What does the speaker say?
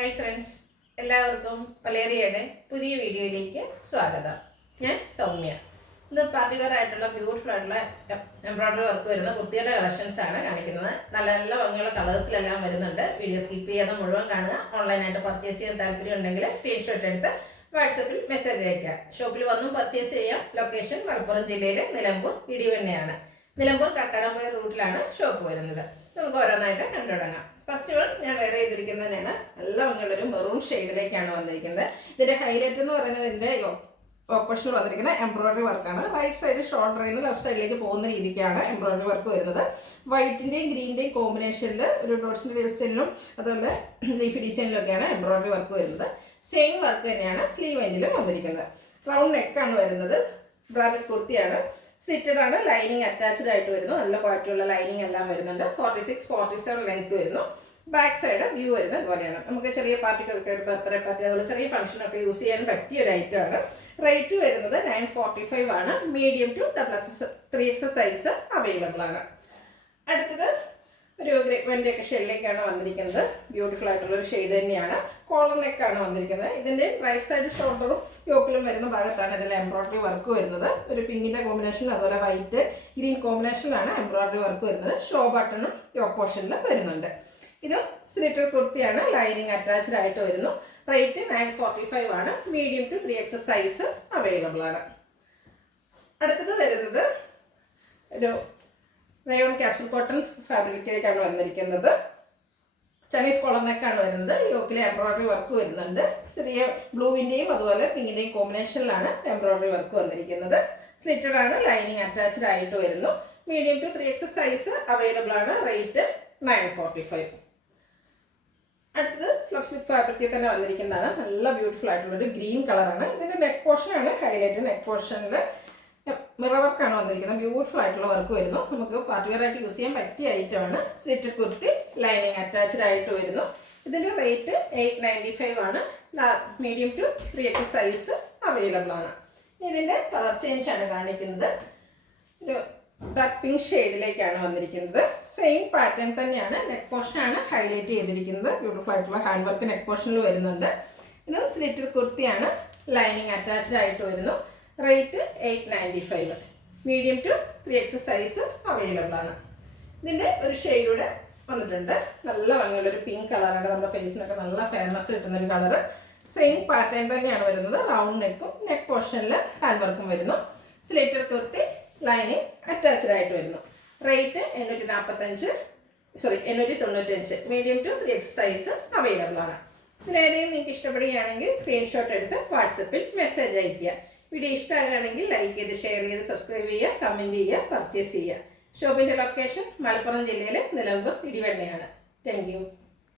Hi friends, എല്ലാവർക്കും വലേറിയയുടെ പുതിയ വീഡിയോയിലേക്ക് സ്വാഗതം. ഞാൻ സൗമ്യ. ഇത് പാർട്ടിവെയർ ആയിട്ടുള്ള ബ്യൂട്ടിഫുൾ ആയിട്ടുള്ള എംബ്രോയ്ഡറി വർക്ക് വരുന്ന കുർത്തിയുടെ കളക്ഷൻസ് ആണ് കാണിക്കുന്നത്. നല്ല നല്ല ഭംഗിയുള്ള കളേഴ്സിലെല്ലാം വരുന്നുണ്ട്. വീഡിയോ സ്കിപ്പ് ചെയ്യാതെ മുഴുവൻ കാണുക. ഓൺലൈനായിട്ട് പർച്ചേസ് ചെയ്യാൻ താല്പര്യം ഉണ്ടെങ്കിൽ സ്ക്രീൻഷോട്ട് എടുത്ത് വാട്സപ്പിൽ മെസ്സേജ് അയക്കുക. ഷോപ്പിൽ വന്നും പർച്ചേസ് ചെയ്യാം. ലൊക്കേഷൻ മലപ്പുറം ജില്ലയിലെ നിലമ്പൂർ ഇടിവണ്ണയാണ്. നിലമ്പൂർ കക്കാടംപുഴ റൂട്ടിലാണ് ഷോപ്പ് വരുന്നത്. നമുക്ക് ഓരോന്നായിട്ട് കണ്ടു തുടങ്ങാം. ഫസ്റ്റ് വൺ ഞാൻ വേറെ ചെയ്തിരിക്കുന്നതിനാണ് നല്ല ഭംഗിയുള്ളൊരു മെറൂൺ ഷെയ്ഡിലേക്കാണ് വന്നിരിക്കുന്നത്. ഇതിൻ്റെ ഹൈലൈറ്റ് എന്ന് പറയുന്നത് ഇതിൻ്റെ ഓപ്പോഷനിൽ വന്നിരിക്കുന്ന എംബ്രോയ്ഡറി വർക്കാണ്. റൈറ്റ് സൈഡ് ഷോൾഡറിൽ നിന്ന് ലെഫ്റ്റ് സൈഡിലേക്ക് പോകുന്ന രീതിക്കാണ് എംബ്രോയ്ഡറി വർക്ക് വരുന്നത്. വൈറ്റിൻ്റെയും ഗ്രീൻ്റെയും കോമ്പിനേഷനിൽ ഒരു ഡോട്ട്സിൻ്റെ ഡിസൈനിലും അതുപോലെ ലീഫി ഡിസൈനിലൊക്കെയാണ് എംബ്രോയ്ഡറി വർക്ക് വരുന്നത്. സെയിം വർക്ക് തന്നെയാണ് സ്ലീവ് എൻഡിലും വന്നിരിക്കുന്നത്. റൗണ്ട് നെക്കാണ് വരുന്നത്. ബ്രാൻഡഡ് കുർത്തിയാണ്. സ്റ്റിറ്റഡ് ആണ്. ലൈനിങ് അറ്റാച്ച്ഡ് ആയിട്ട് വരുന്നു. നല്ല ക്വാളിറ്റിയുള്ള ലൈനിങ് എല്ലാം വരുന്നുണ്ട്. 46-47 ലെങ്ത് വരുന്നു. ബാക്ക് സൈഡ് വ്യൂ വരുന്നത് ഇതുപോലെയാണ്. നമുക്ക് ചെറിയ പാർട്ടിക്കൊക്കെ ബർത്ത്ഡേ പാർട്ടി അതുപോലെ ചെറിയ ഫംഗ്ഷനൊക്കെ യൂസ് ചെയ്യാൻ പറ്റിയ ഒരു ഐറ്റമാണ്. റേറ്റ് വരുന്നത് 945 ആണ്. Medium to XXL size available ആണ്. അടുത്തത് ഒരു വെൻ്റെയൊക്കെ ഷെയ്ഡിലേക്കാണ് വന്നിരിക്കുന്നത്. ബ്യൂട്ടിഫുൾ ആയിട്ടുള്ളൊരു ഷെയ്ഡ് തന്നെയാണ്. കോളർ നെക്കാണ് വന്നിരിക്കുന്നത്. ഇതിൻ്റെ റൈറ്റ് സൈഡ് ഷോൾഡറും യോക്കിലും വരുന്ന ഭാഗത്താണ് ഇതിൽ എംബ്രോയ്ഡറി വർക്ക് വരുന്നത്. ഒരു പിങ്കിൻ്റെ കോമ്പിനേഷൻ അതുപോലെ വൈറ്റ് ഗ്രീൻ കോമ്പിനേഷനിലാണ് എംബ്രോയ്ഡറി വർക്ക് വരുന്നത്. ഷോ ബട്ടണും യോക്ക് പോർഷനിൽ വരുന്നുണ്ട്. ഇത് സ്ലിറ്റർ കുർത്തിയാണ്. ലൈനിങ് അറ്റാച്ച്ഡ് ആയിട്ട് വരുന്നു. റേറ്റ് 945 ആണ്. Medium to 3XL size available ആണ്. അടുത്തത് വരുന്നത് ഒരു റയോൺ ക്യാപ്സൂൾ കോട്ടൺ ഫാബ്രിക്കിലേക്കാണ് വന്നിരിക്കുന്നത്. ചൈനീസ് കോളർ നെക്കാണ് വരുന്നത്. യോക്കിലെ എംബ്രോയ്ഡറി വർക്ക് വരുന്നുണ്ട്. ചെറിയ ബ്ലൂവിൻ്റെയും അതുപോലെ പിങ്കിൻ്റെയും കോമ്പിനേഷനിലാണ് എംബ്രോയ്ഡറി വർക്ക് വന്നിരിക്കുന്നത്. സ്ലിറ്റഡ് ആണ്. ലൈനിങ് അറ്റാച്ച്ഡ് ആയിട്ട് വരുന്നു. Medium to 3XL size available ആണ്. റേറ്റ് 945. അടുത്തത് സ്ലബ് സ്ലിപ്പ് ഫാബ്രിക്കിൽ തന്നെ വന്നിരിക്കുന്നതാണ്. നല്ല ബ്യൂട്ടിഫുൾ ആയിട്ടുള്ളൊരു ഗ്രീൻ കളറാണ്. ഇതിൻ്റെ നെക്ക് പോർഷനാണ് ഹൈലൈറ്റ്. നെക്ക് പോർഷനിൽ മിറർ വർക്കാണ് വന്നിരിക്കുന്നത്. ബ്യൂട്ടിഫുൾ ആയിട്ടുള്ള വർക്ക് വരുന്നു. നമുക്ക് പാർട്ടിവെയർ ആയിട്ട് യൂസ് ചെയ്യാൻ പറ്റിയ ഐറ്റമാണ്. സ്ലിറ്റഡ് കുർത്തി ലൈനിങ് അറ്റാച്ച്ഡ് ആയിട്ട് വരുന്നു. ഇതിൻ്റെ റേറ്റ് 895 ആണ്. Medium to 3XL size available ആണ്. ഇതിൻ്റെ കളർ ചേഞ്ച് ആണ് കാണിക്കുന്നത്. ഒരു ഡാർക്ക് പിങ്ക് ഷെയ്ഡിലേക്കാണ് വന്നിരിക്കുന്നത്. സെയിം പാറ്റേൺ തന്നെയാണ്. നെക്ക് പോർഷനാണ് ഹൈലൈറ്റ് ചെയ്തിരിക്കുന്നത്. ബ്യൂട്ടിഫുൾ ആയിട്ടുള്ള ഹാൻഡ് വർക്ക് നെക്ക് പോർഷനിൽ വരുന്നുണ്ട്. ഇതും സ്ലിറ്റഡ് കുർത്തിയാണ്. ലൈനിങ് അറ്റാച്ച്ഡ് ആയിട്ട് വരുന്നു. Rate 895. Medium to 3XL size available ആണ്. ഇതിൻ്റെ ഒരു ഷെയ്ഡൂടെ വന്നിട്ടുണ്ട്. നല്ല ഭംഗിയുള്ളൊരു പിങ്ക് കളറാണ്. നമ്മുടെ ഫേസിനൊക്കെ നല്ല ഫേമസ് കിട്ടുന്നൊരു കളറ്. സെയിം പാറ്റേൺ തന്നെയാണ് വരുന്നത്. റൗണ്ട് നെക്കും നെക്ക് പോർഷനിൽ ഹാൻഡ് വർക്കും വരുന്നു. സ്ലിറ്റർ കുർത്തി ലൈനിങ് അറ്റാച്ച്ഡ് ആയിട്ട് വരുന്നു. Rate 895. Medium to 3XL size available ആണ്. ഇതിലേതെങ്കിലും നിങ്ങൾക്ക് ഇഷ്ടപ്പെടുകയാണെങ്കിൽ സ്ക്രീൻഷോട്ട് എടുത്ത് വാട്സപ്പിൽ മെസ്സേജ് അയയ്ക്കുക. വീഡിയോ ഇഷ്ടമാകുകയാണെങ്കിൽ ലൈക്ക് ചെയ്ത് ഷെയർ ചെയ്ത് സബ്സ്ക്രൈബ് ചെയ്യുക, കമൻറ്റ് ചെയ്യുക, പർച്ചേസ് ചെയ്യുക. ഷോപ്പിൻ്റെ ലൊക്കേഷൻ മലപ്പുറം ജില്ലയിലെ നിലമ്പൂർ ഇടിവണ്ണയാണ്. Thank you.